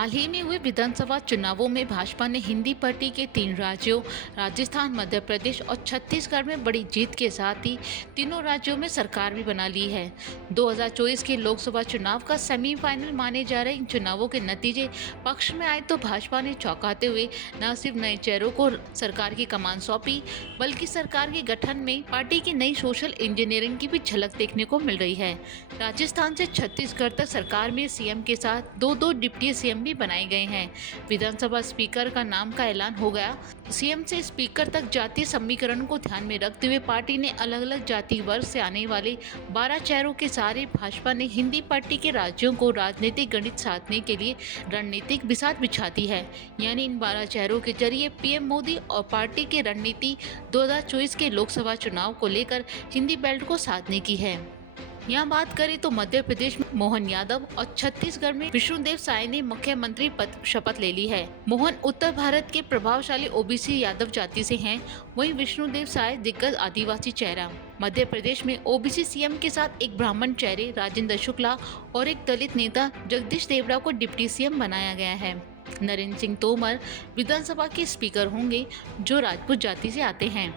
हाल ही में हुए विधानसभा चुनावों में भाजपा ने हिंदी पट्टी के 3 राज्यों राजस्थान, मध्य प्रदेश और छत्तीसगढ़ में बड़ी जीत के साथ ही तीनों राज्यों में सरकार भी बना ली है। 2024 के लोकसभा चुनाव का सेमीफाइनल माने जा रहे इन चुनावों के नतीजे पक्ष में आए तो भाजपा ने चौंकाते हुए न सिर्फ नए चेहरों को सरकार की कमान सौंपी, बल्कि सरकार के गठन में पार्टी की नई सोशल इंजीनियरिंग की भी झलक देखने को मिल रही है। राजस्थान से छत्तीसगढ़ तक सरकार में सीएम के साथ दो डिप्टी सीएम भी बनाए गए हैं। विधानसभा स्पीकर का नाम का ऐलान हो गया। सीएम से स्पीकर तक जातीय समीकरण को ध्यान में रखते हुए पार्टी ने अलग अलग जाति वर्ग से आने वाले 12 चेहरों के सारे भाजपा ने हिंदी पट्टी के राज्यों को राजनीतिक गणित साधने के लिए रणनीतिक बिसात बिछा दी है। यानी इन 12 चेहरों के जरिए पीएम मोदी और पार्टी की रणनीति 2024 के लोकसभा चुनाव को लेकर हिंदी बेल्ट को साधने की है। यहाँ बात करें तो मध्य प्रदेश में मोहन यादव और छत्तीसगढ़ में विष्णुदेव साय ने मुख्यमंत्री पद शपथ ले ली है। मोहन उत्तर भारत के प्रभावशाली ओबीसी यादव जाति से हैं, वहीं विष्णुदेव साय दिग्गज आदिवासी चेहरा। मध्य प्रदेश में ओबीसी सीएम के साथ एक ब्राह्मण चेहरे राजेंद्र शुक्ला और एक दलित नेता जगदीश देवड़ा को डिप्टी सीएम बनाया गया है। नरेंद्र सिंह तोमर विधानसभा के स्पीकर होंगे, जो राजपूत जाति से आते हैं।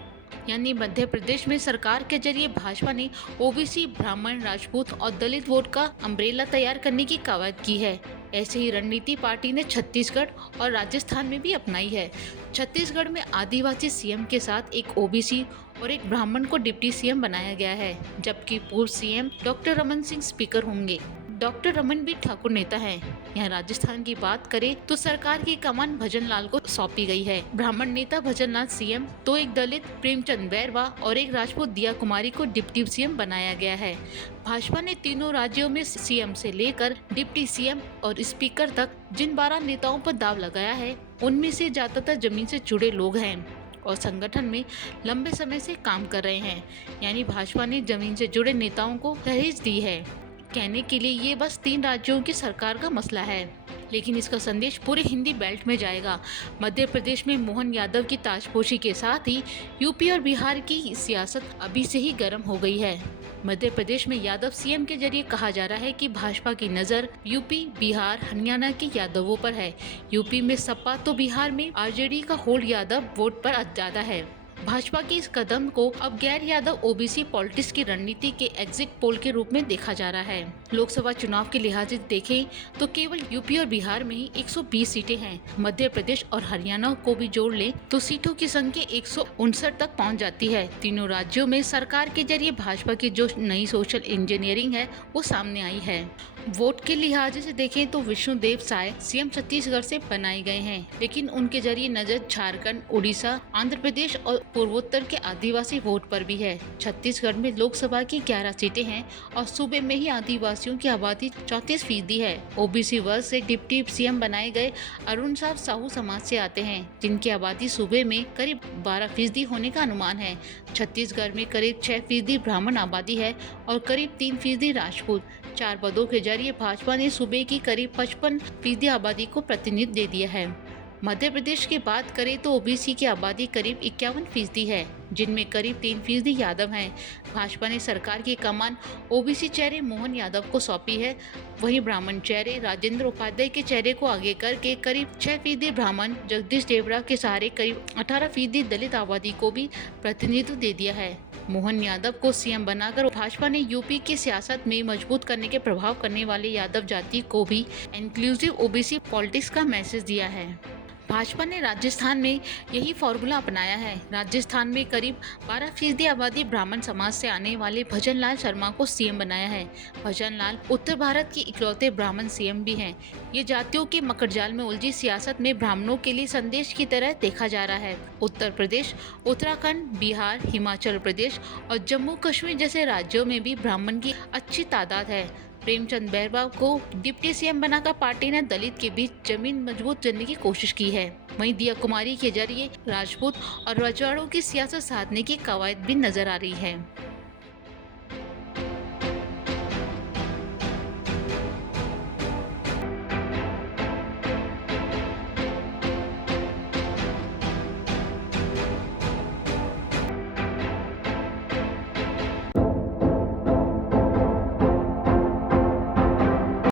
यानी मध्य प्रदेश में सरकार के जरिए भाजपा ने ओबीसी, ब्राह्मण, राजपूत और दलित वोट का अम्ब्रेला तैयार करने की कवायद की है। ऐसे ही रणनीति पार्टी ने छत्तीसगढ़ और राजस्थान में भी अपनाई है। छत्तीसगढ़ में आदिवासी सीएम के साथ एक ओबीसी और एक ब्राह्मण को डिप्टी सीएम बनाया गया है, जबकि पूर्व CM doctor Raman Singh speaker होंगे। डॉक्टर रमन भी ठाकुर नेता हैं। यहाँ राजस्थान की बात करें तो सरकार की कमान भजन लाल को सौंपी गई है। ब्राह्मण नेता भजन लाल सीएम तो एक दलित प्रेमचंद बैरवा और एक राजपूत दिया कुमारी को डिप्टी सीएम बनाया गया है। भाजपा ने तीनों राज्यों में सीएम से लेकर डिप्टी सीएम और स्पीकर तक जिन 12 नेताओं पर दाव लगाया है, उनमें से ज्यादातर जमीन से जुड़े लोग हैं और संगठन में लंबे समय से काम कर रहे हैं। यानी भाजपा ने जमीन से जुड़े नेताओं को तहरीर दी है। कहने के लिए ये बस 3 राज्यों की सरकार का मसला है, लेकिन इसका संदेश पूरे हिंदी बेल्ट में जाएगा। मध्य प्रदेश में मोहन यादव की ताजपोशी के साथ ही यूपी और बिहार की सियासत अभी से ही गर्म हो गई है। मध्य प्रदेश में यादव सीएम के जरिए कहा जा रहा है कि भाजपा की नजर यूपी, बिहार, हरियाणा के यादवों पर है। यूपी में सपा तो बिहार में आरजेडी का होल्ड यादव वोट पर ज्यादा है। भाजपा के इस कदम को अब गैर यादव ओबीसी पॉलिटिक्स की रणनीति के एग्जिट पोल के रूप में देखा जा रहा है। लोकसभा चुनाव के लिहाज से देखें तो केवल यूपी और बिहार में ही 120 सीटें हैं। मध्य प्रदेश और हरियाणा को भी जोड़ लें तो सीटों की संख्या 159 तक पहुंच जाती है। तीनों राज्यों में सरकार के जरिए भाजपा की जो नई सोशल इंजीनियरिंग है वो सामने आई है। वोट के लिहाज से देखें तो विष्णुदेव साय सीएम छत्तीसगढ़ से बनाए गए हैं, लेकिन उनके जरिए नजर झारखंड, उड़ीसा, आंध्र प्रदेश और पूर्वोत्तर के आदिवासी वोट पर भी है। छत्तीसगढ़ में लोकसभा की 11 सीटें हैं और सूबे में ही आदिवासियों की आबादी 34% है। ओबीसी वर्ग से डिप्टी सीएम बनाए गए अरुण साहब साहू समाज से आते हैं, जिनकी आबादी सूबे में करीब 12% होने का अनुमान है। छत्तीसगढ़ में करीब 6% ब्राह्मण आबादी है और करीब 3% राजपूत। 4 पदों के जरिए भाजपा ने सूबे की करीब 55% आबादी को प्रतिनिधित्व दे दिया है। मध्य प्रदेश की बात करें तो ओबीसी की आबादी करीब 51% है, जिनमें करीब 3% यादव हैं। भाजपा ने सरकार की कमान ओबीसी चेहरे मोहन यादव को सौंपी है, वहीं ब्राह्मण चेहरे राजेंद्र उपाध्याय के चेहरे को आगे करके करीब 6% ब्राह्मण जगदीश देवड़ा के सहारे करीब 18% दलित आबादी को भी प्रतिनिधित्व दे दिया है। मोहन यादव को सीएम बनाकर भाजपा ने यूपी की सियासत में मजबूत करने के प्रभाव करने वाले यादव जाति को भी इंक्लूसिव ओबीसी पॉलिटिक्स का मैसेज दिया है। भाजपा ने राजस्थान में यही फॉर्मूला अपनाया है। राजस्थान में करीब 12% आबादी ब्राह्मण समाज से आने वाले भजन लाल शर्मा को सीएम बनाया है। भजन लाल उत्तर भारत के इकलौते ब्राह्मण सीएम भी हैं। ये जातियों के मकड़जाल में उलझी सियासत में ब्राह्मणों के लिए संदेश की तरह देखा जा रहा है। उत्तर प्रदेश, उत्तराखंड, बिहार, हिमाचल प्रदेश और जम्मू कश्मीर जैसे राज्यों में भी ब्राह्मण की अच्छी तादाद है। प्रेमचंद बैरवा को डिप्टी सीएम बनाकर पार्टी ने दलित के बीच जमीन मजबूत करने की कोशिश की है। वहीं दिया कुमारी के जरिए राजपूत और रजवाड़ों की सियासत साधने की कवायद भी नजर आ रही है।